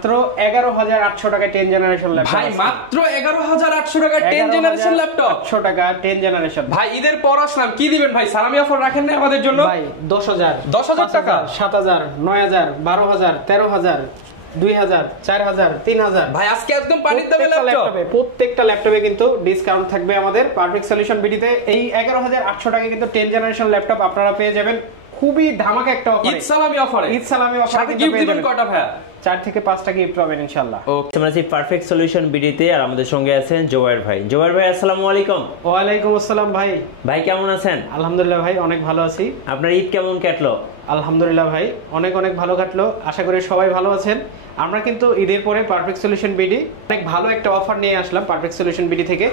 মাত্র 11,800 টাকা 10 generation laptop ভাই, মাত্র 11,800 টাকা 10 জেনারেশন ল্যাপটপ। 800 টাকা 10 জেনারেশন। ভাই, ঈদের পর আসলাম, কি দিবেন ভাই? সালামি অফার রাখেন না আমাদের জন্য? ভাই 10,000 টাকা, 7,000 9,000 12,000 13,000 2,000 4,000 3,000। ভাই আজকে একদম পানির দামে ল্যাপটপ। প্রত্যেকটা ল্যাপটপে কিন্তু ডিসকাউন্ট থাকবে আমাদের পারফেক্ট সলিউশন বিডিতে। এই 11,800 টাকা কিন্তু 10 জেনারেশন ল্যাপটপ আপনারা পেয়ে যাবেন খুবই ধামাকা একটা অফারে, ঈদ সালামি অফারে। ঈদ সালামি অফারে সাথে গিফট দিবেন কয়টা ভাই? 4 থেকে 5টা গিফট পাবেন ইনশাআল্লাহ। ওকে, আমরা আছি পারফেক্ট সলিউশন বিডিতে আর আমাদের সঙ্গে আছেন জোবায়ের ভাই। জোবায়ের ভাই, আসসালামু আলাইকুম। ওয়া আলাইকুম আসসালাম ভাই। ভাই কেমন আছেন? আলহামদুলিল্লাহ ভাই, অনেক ভালো আছি। আপনার ঈদ কেমন কাটলো? আলহামদুলিল্লাহ ভাই, অনেক অনেক ভালো কাটলো। আশা করি সবাই ভালো আছেন। আমরা কিন্তু ঈদের পরে পারফেক্ট সলিউশন বিডি অনেক ভালো একটা অফার নিয়ে আসলাম পারফেক্ট সলিউশন বিডি থেকে।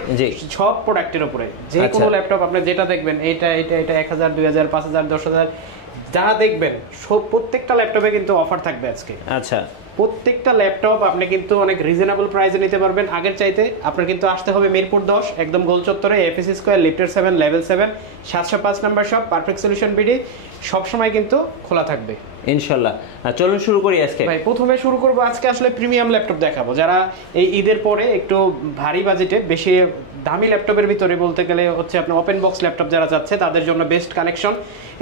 সব প্রোডাক্টের উপরে যে কোনো ল্যাপটপ আপনি যেটা দেখবেন, এটা 1000 2000 5000 10,000 যারা দেখবেন সব প্রত্যেকটা ল্যাপটপে কিন্তু অফার থাকবে আজকে। আচ্ছা, প্রত্যেকটা ল্যাপটপ আপনি কিন্তু অনেক রিজনেবল প্রাইসে নিতে পারবেন আগের চাইতে। আপনার কিন্তু আসতে হবে মিরপুর 10 একদম গোল চত্বরে, এফএসসি স্কয়ার, লিফটের 7 level 7 705 number shop. Perfect solution BD সবসময় কিন্তু খোলা থাকবে ইনশাআল্লাহ। চলুন শুরু করি আজকে। ভাই প্রথমে শুরু করব, আজকে আসলে প্রিমিয়াম ল্যাপটপ দেখাবো। যারা এই ঈদের পরে একটু ভারী বাজেটে বেশি দামি ল্যাপটপের ভিতরে বলতে গেলে হচ্ছে আপনার ওপেন বক্স ল্যাপটপ যারা চাচ্ছে তাদের জন্য বেস্ট কালেকশন।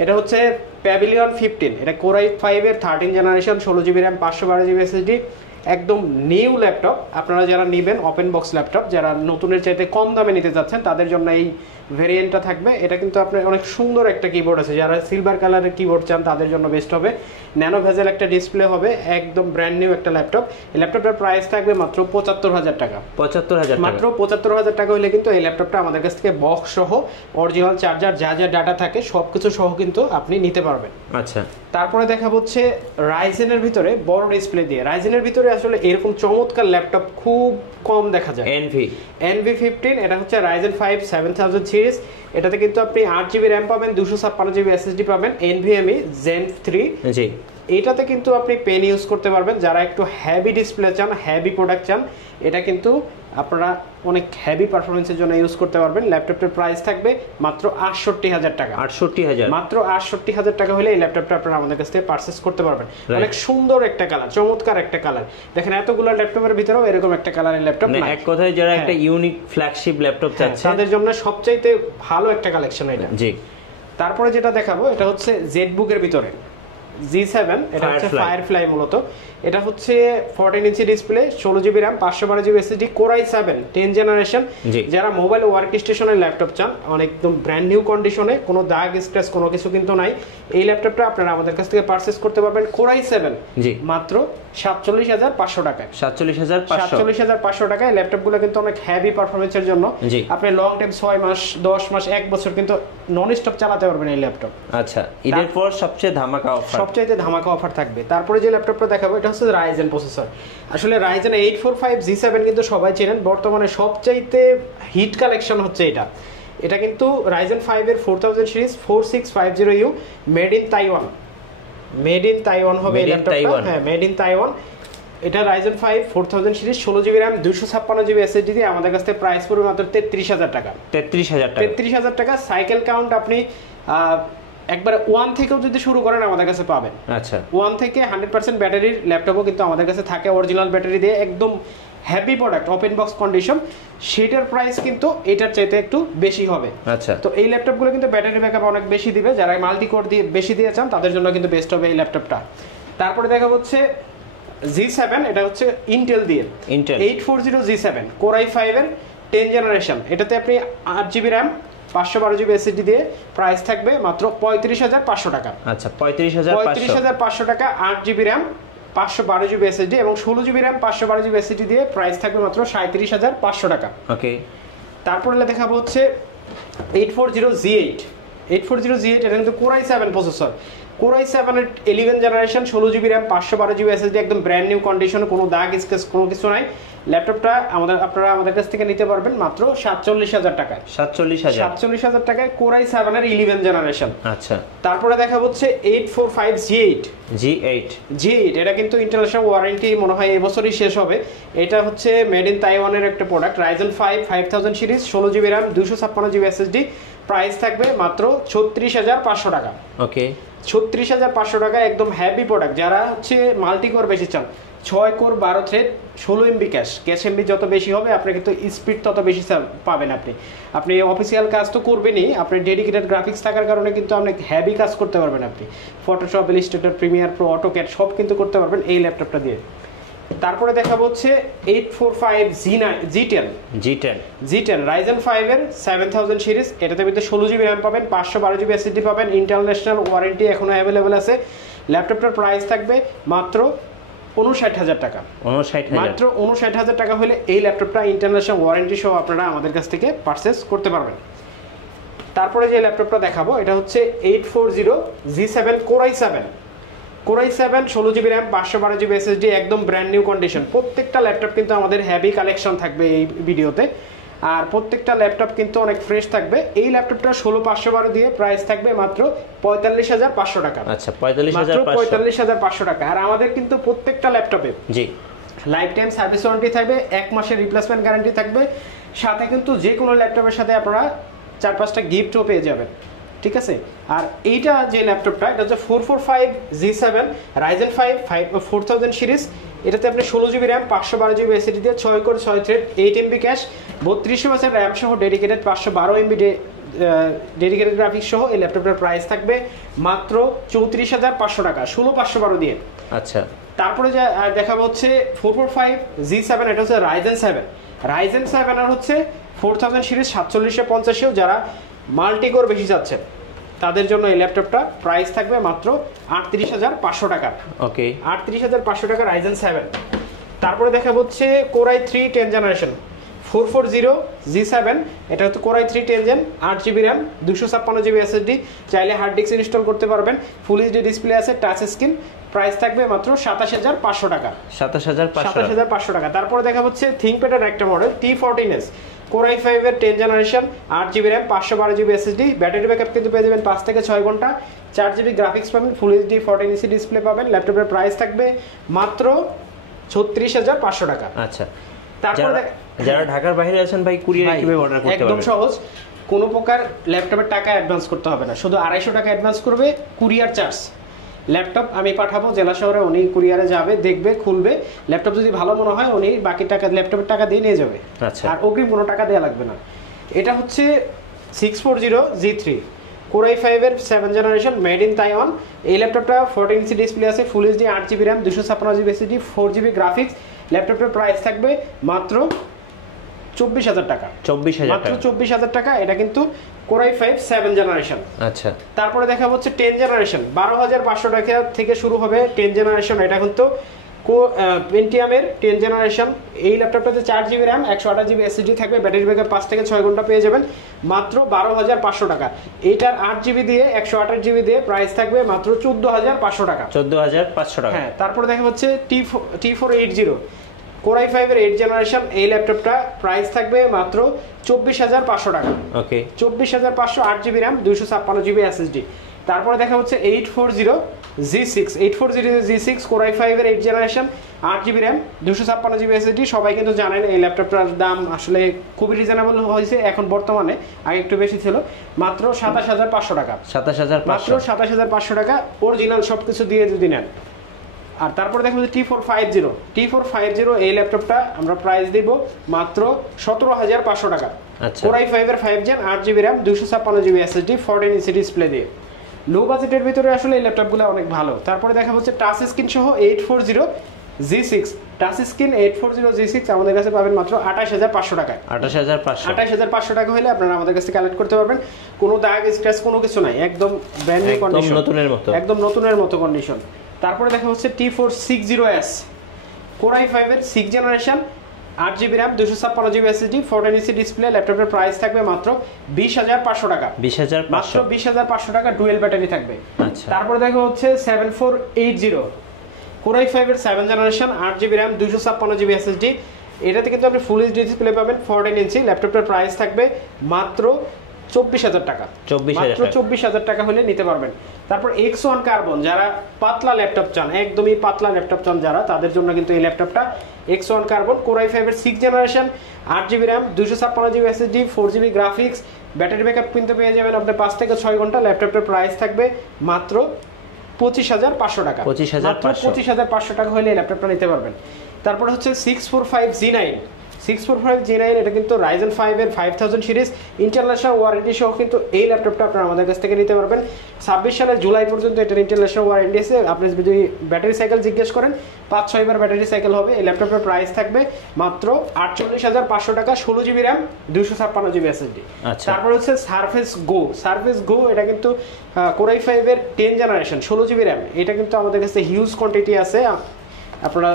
এটা হচ্ছে প্যাভিলিয়ন 15, এটা কোর i5 এর 13 generation, 16GB RAM 512GB SSD, একদম নিউ ল্যাপটপ। আপনারা যারা নেবেন ওপেন বক্স ল্যাপটপ, যারা নতুনের চাইতে কম দামে নিতে যাচ্ছেন তাদের জন্য এই ভেরিয়েন্টটা থাকবে। এটা কিন্তু আপনার অনেক সুন্দর একটা কিবোর্ড আছে, যারা সিলভার কালারের কিবোর্ড চান তাদের জন্য বেস্ট হবে। ন্যানো ভেজেল একটা ডিসপ্লে হবে, একদম ব্র্যান্ড নিউ একটা ল্যাপটপ। এই ল্যাপটপটার প্রাইস থাকবে মাত্র 75,000 টাকা। 75,000 মাত্র 75,000 টাকা হলে কিন্তু এই ল্যাপটপটা আমাদের কাছ থেকে বক্স সহ অরিজিনাল চার্জার যা যা ডাটা থাকে সবকিছু সহ কিন্তু আপনি নিতে পারবেন। আচ্ছা, তারপরে দেখা হচ্ছে রাইজেনের ভিতরে বড় ডিসপ্লে দিয়ে। রাইজেনের ভিতরে আসলে এরকম চমৎকার ল্যাপটপ খুব কম দেখা যায়। NV15, এটা হচ্ছে রাইজেন 5 7000 সিরিজ। এটাতে কিন্তু আপনি 8GB RAM পাবেন, 256GB SSD পাবেন, NVMe Zen 3। জি, এটাতে কিন্তু আপনি পেন ইউজ করতে পারবেন। যারা একটু হেভি ডিসপ্লে চান, হেভি প্রোডাক্ট চান, এটা কিন্তু আপনারা অনেক হেভি পারফরমেন্সের জন্য ইউজ করতে পারবেন। ল্যাপটপটার প্রাইস থাকবে মাত্র 68,000 টাকা। 68,000, মাত্র 68,000 টাকা হলে এই ল্যাপটপটা আপনারা আমাদের কাছ থেকে পারচেজ করতে পারবেন। অনেক সুন্দর একটা কালার, চমৎকার একটা কালার। দেখেন এতগুলো ল্যাপটপের ভিতরেও এরকম একটা কালারের ল্যাপটপ না। এক কথায় যারা একটা ইউনিক ফ্ল্যাগশিপ ল্যাপটপ চাচ্ছে তাদের জন্য সবচাইতে ভালো একটা কালেকশন এটা। জি, তারপরে যেটা দেখাবো এটা হচ্ছে জেটবুকের ভিতরে G7, এটা হচ্ছে ফায়ারফ্লাই মূলত। এটা হচ্ছে 14 inch display, 16GB RAM 512GB SSD, core i7 10 generation. যারা মোবাইল ওয়ার্ক স্টেশনের ল্যাপটপ চান একদম ব্র্যান্ড নিউ কন্ডিশনে, কোনো দাগ স্ক্র্যাচ কোনো কিছু কিন্তু নাই, এই ল্যাপটপটা আপনারা আমাদের কাছ থেকে পারচেজ করতে পারবেন কোর i7 মাত্র 47,500 টাকায়। 47,500 টাকায়। ল্যাপটপগুলো কিন্তু অনেক হেভি পারফরমেন্সের জন্য আপনি লং টাইম 6 মাস 10 মাস 1 বছর কিন্তু নন স্টপ চালাতে পারবেন এই ল্যাপটপ। আচ্ছা, ঈদের পর সবচেয়ে ধামাকা অফার, সবচাইতে ধামাকা অফার থাকবে। তারপরে যে ল্যাপটপটা দেখাবো এটা হচ্ছে রাইজেন প্রসেসর। আসলে রাইজেন 845 G7 কিন্তু সবাই চেনেন, বর্তমানে সবচাইতে হিট কালেকশন হচ্ছে এটা। এটা কিন্তু রাইজেন 5 এর 4000 series 4650U, made in Taiwan. Made in Taiwan হবে এই ল্যাপটপটা। হ্যাঁ, মেড ইন তাইওয়ান। এটা Ryzen 5 4000 series, 16GB RAM 256GB SSD দিয়ে আমাদের কাছ থেকে প্রাইস পড়বে মাত্র 33,000 টাকা। 33,000 টাকা। সাইকেল কাউন্ট আপনি একবারে 1 থেকেও যদি শুরু করেন আমাদের কাছে পাবেন। আচ্ছা, 1 থেকে 100% ব্যাটারির ল্যাপটপও কিন্তু আমাদের কাছে থাকে, অরিজিনাল ব্যাটারি দিয়ে, একদম heavy product, open box condition. সেটার প্রাইস কিন্তু এটার চাইতে একটু বেশি হবে। আচ্ছা, তো এই ল্যাপটপগুলো কিন্তু ব্যাটারি ব্যাকআপ অনেক বেশি দিবে। যারা মাল্টি কোর দিয়ে বেশি দিয়ে চান তাদের জন্য কিন্তু বেস্ট হবে এই ল্যাপটপটা। তারপরে দেখা হচ্ছে G7, এটা হচ্ছে ইন্টেল দিয়ে, 840 G7 কোর i5 এর 10 জেনারেশন। এটাতে আপনি 8GB RAM 512GB SSD দিয়ে প্রাইস থাকবে মাত্র 35,500 টাকা। আচ্ছা, 35,500 টাকা। 8GB RAM 512GB SSD এবং 16GB RAM 512GB SSD দিয়ে প্রাইস থাকবে মাত্র 37,500 টাকা। ওকে, তারপরে দেখাবো হচ্ছে 840 G8, এটা কিন্তু core i7 processor. Core i7 এর 11 generation, 16GB RAM 512GB SSD, একদম ব্র্যান্ড নিউ কন্ডিশন, কোনো দাগ স্ক্র্যাচ কোনো কিছু নাই। ল্যাপটপটা আপনারা আমাদের কাছ থেকে নিতে পারবেন মাত্র 47,000 টাকায়। 47,000 টাকায় কোর i7 এর 11 জেনারেশন। আচ্ছা, তারপরে দেখা হচ্ছে 845 G8, এটা কিন্তু ইন্টারন্যাশনাল ওয়ারেন্টি মনে হয় এবছরই শেষ হবে। এটা হচ্ছে মেড ইন তাইওয়ানের একটা product. Ryzen 5 5000 series, 16GB RAM 256GB SSD, price থাকবে মাত্র 36,500 টাকা। ওকে, 36,500 টাকা, একদম হেভি প্রোডাক্ট। যারা হচ্ছে মাল্টি কোর বেশি চান, 6 core 12 thread 16 MB cash MB যত বেশি হবে আপনার কিন্তু স্পিড তত বেশি পাবেন। আপনি অফিসিয়াল কাজ তো করবেনই, আপনার ডেডিকেটেড গ্রাফিক্স থাকার কারণে কিন্তু অনেক হেভি কাজ করতে পারবেন। আপনি Photoshop, Illustrator, Premiere Pro, AutoCAD সব কিন্তু করতে পারবেন এই ল্যাপটপটা দিয়ে। তারপরে দেখাবো হচ্ছে 845 G10 Ryzen 5 এর 7000 সিরিজ। এটাতে ভিতরে 16 জিবি র্যাম পাবেন, 512 জিবি এসএসডি পাবেন, ইন্টারন্যাশনাল ওয়ারেন্টি এখনো অ্যাভেলেবেল আছে। ল্যাপটপটার প্রাইস থাকবে মাত্র 59,000 টাকা। মাত্র 59,000 টাকা হলে এই ল্যাপটপটা ইন্টারন্যাশনাল ওয়ারেন্টি সহ আপনারা আমাদের কাছ থেকে পারচেস করতে পারবেন। তারপরে যে ল্যাপটপটা দেখাবো এটা হচ্ছে 840 G7 Core i7 16 GB RAM, 512 GB SSD, একদম ব্র্যান্ড নিউ কন্ডিশন। প্রত্যেকটা ল্যাপটপ কিন্তু আমাদের হেভি কালেকশন থাকবে এই ভিডিওতে, আর প্রত্যেকটা ল্যাপটপ কিন্তু অনেক ফ্রেশ থাকবে। এই ল্যাপটপটা 16512 দিয়ে প্রাইস থাকবে মাত্র 45,500 টাকা। আচ্ছা, 45,500 টাকা। আর আমাদের কিন্তু প্রত্যেকটা ল্যাপটপে জি লাইফ টাইম সার্ভিস ওয়ারেন্টি থাকবে, 1 মাসের রিপ্লেসমেন্ট গ্যারান্টি থাকবে, সাথে কিন্তু যে কোনো ল্যাপটপের সাথে আপনারা 4-5টা গিফটও পেয়ে যাবেন, ঠিক আছে। আর এইটা যে ল্যাপটপটা এটা হচ্ছে 445 G7 Ryzen 5 4000 সিরিজ। এটাতে আপনি 16 জিবি র্যাম, 512 জিবি এসএসডি দিয়ে 6 কোর 6 থ্রেড 8 এমবি ক্যাশ, 32 মাসের র্যাম সহ ডেডিকেটেড 512 এমবি ডেডিকেটেড গ্রাফিক্স সহ এই ল্যাপটপটার প্রাইস থাকবে মাত্র 34,500 টাকা, 16512 দিয়ে। আচ্ছা, তারপরে যে দেখাবো হচ্ছে 445 G7, এটা হচ্ছে Ryzen 7 আর হচ্ছে 4000 সিরিজ 4750 যারা মাল্টি কোর বেশি যাচ্ছে তাদের জন্য এই ল্যাপটপটা প্রাইস থাকবে মাত্র 38,500 টাকা। ওকে, 38,500 টাকা Ryzen 7। তারপরে দেখাবো হচ্ছে Core i3 10 জেনারেশন 440 G7, এটা হচ্ছে Core i3 10 gen, 8 GB RAM, 256 GB SSD, চাইলে হার্ড ডিস্ক ইনস্টল করতে পারবেন, ফুল এইচডি ডিসপ্লে আছে, টাচ স্ক্রিন, প্রাইস থাকবে মাত্র 27,500 টাকা। 27,500 টাকা। তারপরে দেখা হচ্ছে থিংকপ্যাডের একটা মডেল T14s Core i5 এর 10 generation, 8 GB RAM, 512 GB SSD, battery backup কিন্তু পেয়ে যাবেন 5 থেকে 6 ঘন্টা, 4 জিবি গ্রাফিক্স পাবেন, ফুল এইচডি 14 ইঞ্চি ডিসপ্লে পাবেন। ল্যাপটপের প্রাইস থাকবে মাত্র 36,500 টাকা। আচ্ছা, তারপর যারা ঢাকার বাইরে আছেন ভাই কুরিয়ারে কিভাবে অর্ডার করতে পারবেন? একদম সহজ, কোনো প্রকার ল্যাপটপের টাকা অ্যাডভান্স করতে হবে না, শুধু 250 টাকা অ্যাডভান্স করবে, কুরিয়ার চার্জ। ল্যাপটপ আমি পাঠাবো জেলা শহরে, উনি কুরিয়ারে যাবে, দেখবে, খুলবে, ল্যাপটপ যদি ভালো মনে হয় উনি বাকি টাকা ল্যাপটপের টাকা দিয়ে নিয়ে যাবে। আচ্ছা, আর অগ্রিম কোনো টাকা দেওয়া লাগবে না। এটা হচ্ছে 640 G3 Core i5 এর 7 জেনারেশন, মেড ইন তাইওয়ান। এই ল্যাপটপটা 14 ইঞ্চি ডিসপ্লে আছে, full HD, 8 GB RAM, 256 GB SSD, 4 GB graphics. ল্যাপটপের প্রাইস থাকবে মাত্র 24,000 টাকা। 24,000 টাকা। এটা কিন্তু Core i5 7 জেনারেশন। আচ্ছা, তারপরে দেখা হচ্ছে 10 জেনারেশন 12,500 টাকা থেকে শুরু হবে 10 জেনারেশন। এটা কিন্তু পেন্টিয়ামের 10 জেনারেশন। এই ল্যাপটপটাতে 4 জিবি র্যাম, 128 জিবি এসএসডি থাকবে, ব্যাটারি ব্যাকআপ 5 থেকে 6 ঘন্টা পেয়ে যাবেন মাত্র 12,500 টাকা। এইটার 8 জিবি দিয়ে 128 জিবি দিয়ে প্রাইস থাকবে মাত্র 14,500 টাকা। 14,500 টাকা। হ্যাঁ, তারপরে দেখা হচ্ছে T480 Core i5 এর 8 জেনারেশন। এই ল্যাপটপটা প্রাইস থাকবে মাত্র 24,500 টাকা। ওকে, 24,500, 8 জিবি র্যাম, 256 জিবি এসএসডি। তারপরে দেখা হচ্ছে 840 G6 Core i5 এর 8 generation, 8 GB RAM, 256 GB SSD. সবাই কিন্তু জানেন এই ল্যাপটপটার দাম আসলে খুবই রিজনেবল হয়েছে এখন বর্তমানে, আগে একটু বেশি ছিল, মাত্র 27,500 টাকা। 27,500, মাত্র 27,500 টাকা, অরিজিনাল সবকিছু দিয়ে যদি নেন। আর তারপরে দেখো যে T450 এই ল্যাপটপটা আমরা প্রাইস দিব মাত্র 17,500 টাকা। আচ্ছা, Core i5 এর 5 gen, 8 GB RAM, 256 GB SSD, 14 inch display দিয়ে। লো বাজেটের ভিতরে আসলে এই ল্যাপটপগুলো অনেক ভালো। তারপরে দেখা হচ্ছে টাচ স্ক্রিন সহ 840 G6 টাচ স্ক্রিন 840 G6 আমাদের কাছে পাবেন মাত্র 28,500 টাকায়। 28,500 টাকা হলে আপনারা আমাদের কাছে কালেক্ট করতে পারবেন। কোনো দাগ স্ক্র্যাচ কোনো কিছু নাই, একদম ব্র্যান্ড নিউ কন্ডিশন, একদম নতুনের মতো কন্ডিশন। তারপরে দেখা হচ্ছে T460S Core i5 এর 6 generation, 8 GB RAM, 256 GB SSD, 14 inch display. ল্যাপটপের প্রাইস থাকবে মাত্র 20,500 টাকা। 20,500 টাকা, ডুয়েল ব্যাটারি থাকবে। আচ্ছা, তারপরে দেখা হচ্ছে 7480 Core i5 এর 7 generation, 8 GB RAM, 256 GB SSD. এটাতে কিন্তু আপনি ফুল এইচডি ডিসপ্লে পাবেন, 14 ইঞ্চি। ল্যাপটপের প্রাইস থাকবে মাত্র 24,000 টাকা। মাত্র 24,000 টাকা হলে নিতে পারবেন। তারপর X1 কার্বন, যারা পাতলা ল্যাপটপ চান, একদমই পাতলা ল্যাপটপ চান যারা, তাদের জন্য কিন্তু এই ল্যাপটপটা X1 কার্বন Core i5 এর 6 generation, 8 GB RAM, 256 GB SSD, 4 GB graphics, battery backup কিন্তু পেয়ে যাবেন আপনি 5 থেকে 6 ঘন্টা। ল্যাপটপের প্রাইস থাকবে মাত্র 25,500 টাকা। 25,500 25,500 টাকা হলে এই ল্যাপটপটা নিতে পারবেন। তারপরে হচ্ছে 645G9, 645G9 এটা কিন্তু Ryzen 5 এর 5000 সিরিজ, ইন্টারন্যাশনাল ওয়ারেন্টি সহ কিন্তু এই ল্যাপটপটা আপনারা আমাদের কাছ থেকে নিতে পারবেন। 26 সালের জুলাই পর্যন্ত এটার ইন্টারন্যাশনাল ওয়ারেন্টি আছে। আপনি যদি ব্যাটারি সাইকেল জিজ্ঞেস করেন 5-6 বার ব্যাটারি সাইকেল হবে। এই ল্যাপটপের প্রাইস থাকবে মাত্র 48,500 টাকা, 16GB RAM, 256GB SSD। তারপর হচ্ছে সারফেস গো এটা কিন্তু Core i5 এর 10 জেনারেশন, 16GB RAM। এটা কিন্তু আমাদের কাছে হিউজ কোয়ান্টিটি আছে, আপনারা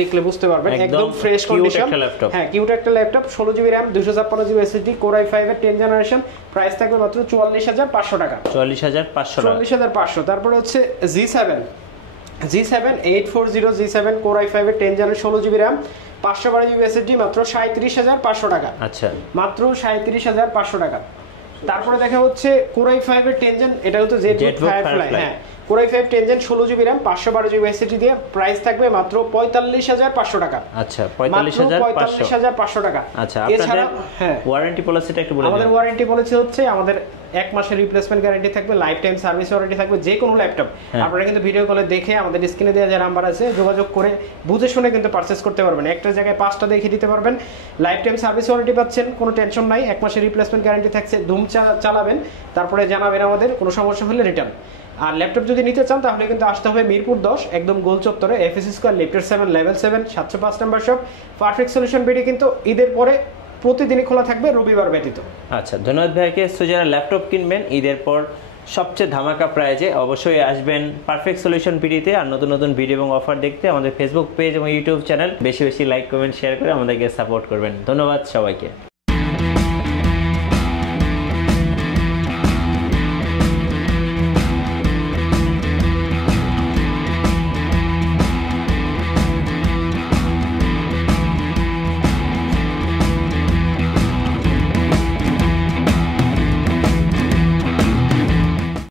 দেখলে বুঝতে পারবেন, একদম ফ্রেশ কন্ডিশন। হ্যাঁ, কিউট একটা laptop, 16GB RAM, 256GB SSD, Core i5 এর 10 জেনারেশন, প্রাইস থাকবে মাত্র 44,500 টাকা। 44,500। তারপরে হচ্ছে G7 840G7 Core i5 এর 10 generation, 16GB RAM, 512GB SSD, মাত্র 37,500 টাকা। আচ্ছা, মাত্র 37,500 টাকা। তারপরে দেখা হচ্ছে Core i5 এর 10 জেন, এটা হচ্ছে ZBook Firefly। হ্যাঁ, Core i5 10 gen 16GB RAM, 512GB SSD দিয়ে প্রাইস থাকবে মাত্র 45,500 টাকা। আচ্ছা, 45,500 টাকা। আচ্ছা, আপনাদের ওয়ারেন্টি পলিসিটা একটু বলুন। আমাদের ওয়ারেন্টি পলিসি হচ্ছে আমাদের 1 মাসের রিপ্লেসমেন্ট গ্যারান্টি থাকবে, লাইফ টাইম সার্ভিস ওয়ারেন্টি থাকবে যে কোনো ল্যাপটপ। আপনারা কিন্তু ভিডিও কলে দেখে আমাদের স্ক্রিনে দেওয়া যে নাম্বার আছে যোগাযোগ করে বুঝে শুনে কিন্তু পারচেজ করতে পারবেন। একটা জায়গায় 5টা দেখে দিতে পারবেন। লাইফ টাইম সার্ভিস ওয়ারেন্টি পাচ্ছেন, কোনো টেনশন নাই। 1 মাসের রিপ্লেসমেন্ট গ্যারান্টি থাকছে, ধুম চালাবেন, তারপরে জানাবেন আমাদের, কোনো সমস্যা হলে রিটার্ন। আর ল্যাপটপ যদি নিতে চান তাহলে কিন্তু আসতে হবে মিরপুর 10, একদম গোল চত্বরে, FS স্কয়ার, লিফটের 7, level 7, 705 number shop. Perfect solution BD কিন্তু ঈদের পরে প্রতিদিনই খোলা থাকবে, রবিবার ব্যতীত। আচ্ছা, ধন্যবাদ ভাইকে। সো যারা ল্যাপটপ কিনবেন ঈদের পর সবচেয়ে ধামাকা প্রাইজে অবশ্যই আসবেন পারফেক্ট সলিউশন পিডিতে। আর নতুন নতুন ভিডিও এবং অফার দেখতে আমাদের ফেসবুক পেজ এবং ইউটিউব চ্যানেল বেশি বেশি লাইক, কমেন্ট, শেয়ার করে আমাদেরকে সাপোর্ট করবেন। ধন্যবাদ সবাইকে।